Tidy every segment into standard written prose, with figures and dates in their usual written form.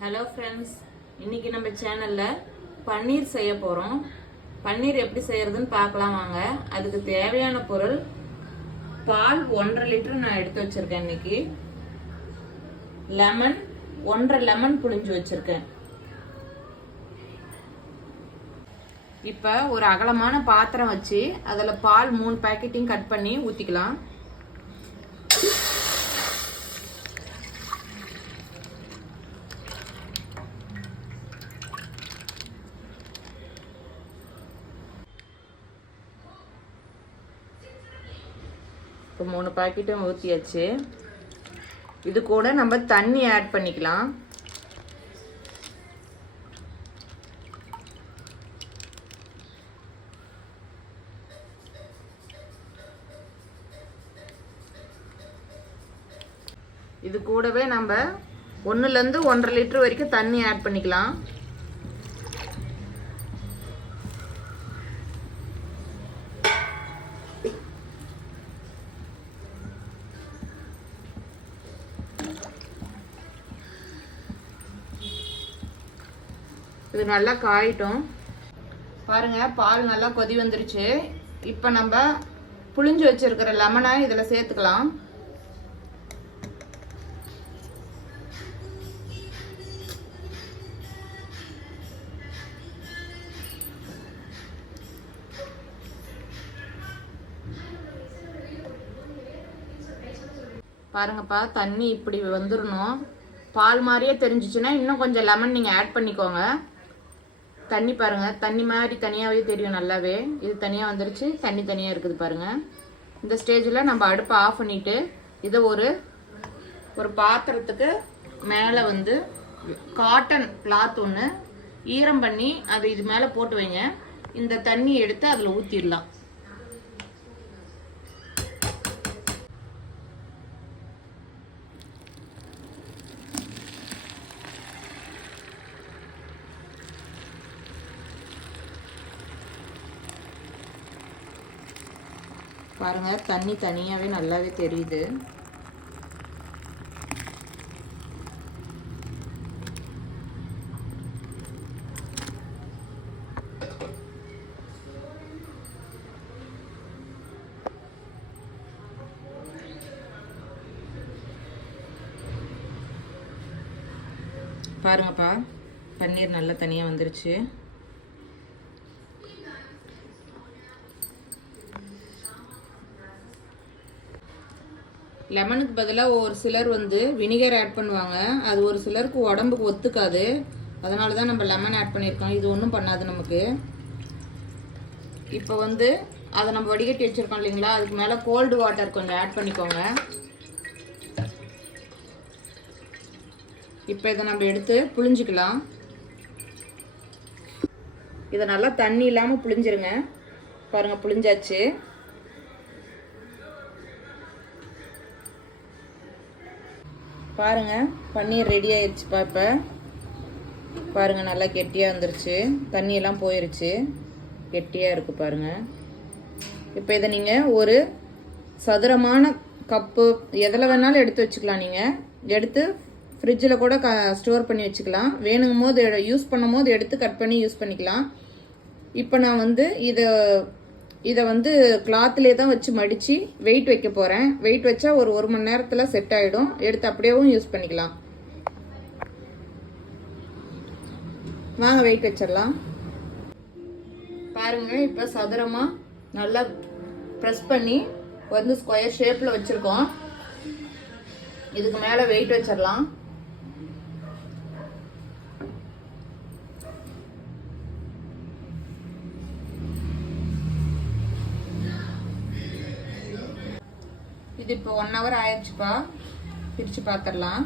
Hello friends, இன்னைக்கு நம்ம சேனலில் பன்னீர் செய்ய போகிறோம். பன்னீர் எப்படி செய்யறதுன்னு பார்க்கலாம் வாங்க. அதுக்கு தேவையான பொருள் பால் 1.5 லிட்டர் நான் எடுத்து வச்சிருக்கேன். இன்னைக்கு லெமன் 1.5 லெமன் புழிஞ்சு வச்சிருக்கேன். இப்போ ஒரு அகலமான பாத்திரம் வச்சு அதில் பால் 3 பாக்கெட்டையும் கட் பண்ணி ஊற்றிக்கலாம். இப்போ 3 பாக்கெட்டும் ஊற்றியாச்சு. இது கூட நம்ம தண்ணி ஆட் பண்ணிக்கலாம். இது கூடவே நம்ம 1லேருந்து 1.5 லிட்டர் வரைக்கும் தண்ணி ஆட் பண்ணிக்கலாம். இது நல்லா காயிட்டும். பாருங்க, பால் நல்லா கொதி வந்துருச்சு. இப்போ நம்ம புளிஞ்சு வச்சிருக்கிற லெமனை இதில் சேர்த்துக்கலாம். பாருங்கப்பா, தண்ணி இப்படி வந்துடணும். பால் மாதிரியே தெரிஞ்சிச்சுன்னா இன்னும் கொஞ்சம் லெமன் நீங்கள் ஆட் பண்ணிக்கோங்க. தண்ணி பாருங்க, தண்ணி மாதிரி தனியாகவே தெரியும் நல்லாவே. இது தனியாக வந்துருச்சு, தண்ணி தனியாக இருக்குது பாருங்க. இந்த ஸ்டேஜில் நம்ம அடுப்பை ஆஃப் பண்ணிட்டு இதை ஒரு பாத்திரத்துக்கு மேலே காட்டன் கிளாத் ஒன்று ஈரம் பண்ணி அதை இது மேலே போட்டு வைங்க. இந்த தண்ணி எடுத்து அதில் ஊற்றிடலாம். பாருங்க, தண்ணி தனியாவே நல்லாவே தெரியுது. பாருங்கப்பா, பன்னீர் நல்லா தனியா வந்துருச்சு. லெமனுக்கு பதிலாக ஒரு சிலர் வினிகர் ஆட் பண்ணுவாங்க. அது ஒரு சிலருக்கு உடம்புக்கு ஒத்துக்காது. அதனால தான் நம்ம லெமன் ஆட் பண்ணியிருக்கோம். இது ஒன்றும் பண்ணாது நமக்கு. இப்போ அதை நம்ம வடிகட்டி வச்சுருக்கோம் இல்லைங்களா, அதுக்கு மேலே கோல்டு வாட்டர் கொஞ்சம் ஆட் பண்ணிக்கோங்க. இப்போ இதை நம்ம எடுத்து புழிஞ்சிக்கலாம். இதை நல்லா தண்ணி இல்லாமல் புழிஞ்சிருங்க. பாருங்கள், புழிஞ்சாச்சு. பாருங்க, பன்னீர் ரெடி ஆயிடுச்சுப்பா. இப்போ பாருங்க, நல்லா கெட்டியாக வந்துருச்சு. தண்ணியெல்லாம் போயிருச்சு, கெட்டியாக இருக்கு பாருங்க. இப்போ இதை நீங்கள் ஒரு சதுரமான கப்பு எதில் வேணாலும் எடுத்து வச்சுக்கலாம். நீங்கள் எடுத்து ஃப்ரிட்ஜில் கூட ஸ்டோர் பண்ணி வச்சுக்கலாம். வேணுங்கும் போது யூஸ் பண்ணும் போது எடுத்து கட் பண்ணி யூஸ் பண்ணிக்கலாம். இப்போ நான் இதை கிளாத்லேயே தான் வச்சு மடித்து வெயிட் வைக்க போகிறேன். வெயிட் வச்சா ஒரு மணி நேரத்தில் செட் ஆகிடும். எடுத்து அப்படியேவும் யூஸ் பண்ணிக்கலாம். வாங்க வெயிட் வச்சிடலாம். பாருங்க, இப்போ சதுரமாக நல்லா ப்ரெஸ் பண்ணி ஸ்கொயர் ஷேப்பில் வச்சுருக்கோம். இதுக்கு மேலே வெயிட் வச்சிடலாம். இது இப்போ 1 hour ஆயிடுச்சுப்பா. பிரித்து பார்த்துடலாம்.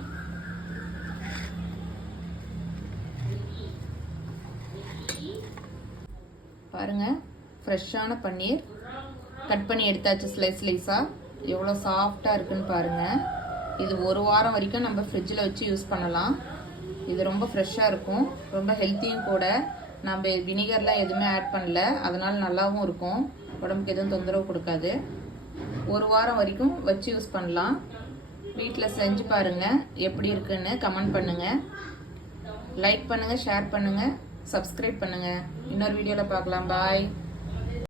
பாருங்க, ஃப்ரெஷ்ஷான பன்னீர் கட் பண்ணி எடுத்தாச்சு ஸ்லைஸாக. எவ்வளோ சாஃப்டாக இருக்குன்னு பாருங்க. இது 1 வாரம் வரைக்கும் நம்ம ஃப்ரிட்ஜில் வச்சு யூஸ் பண்ணலாம். இது ரொம்ப ஃப்ரெஷ்ஷாக இருக்கும், ரொம்ப ஹெல்த்தியும் கூட. நம்ம வினிகர்லாம் எதுவுமே ஆட் பண்ணல, அதனால் நல்லாவும் இருக்கும். உடம்புக்கு எதுவும் தொந்தரவு கொடுக்காது. 1 வாரம் வரைக்கும் வச்சு யூஸ் பண்ணலாம். வீட்டில் செஞ்சு பாருங்கள், எப்படி இருக்குன்னு கமெண்ட் பண்ணுங்கள். லைக் பண்ணுங்கள், ஷேர் பண்ணுங்கள், சப்ஸ்கிரைப் பண்ணுங்கள். இன்னொரு வீடியோவில் பார்க்கலாம். பாய்.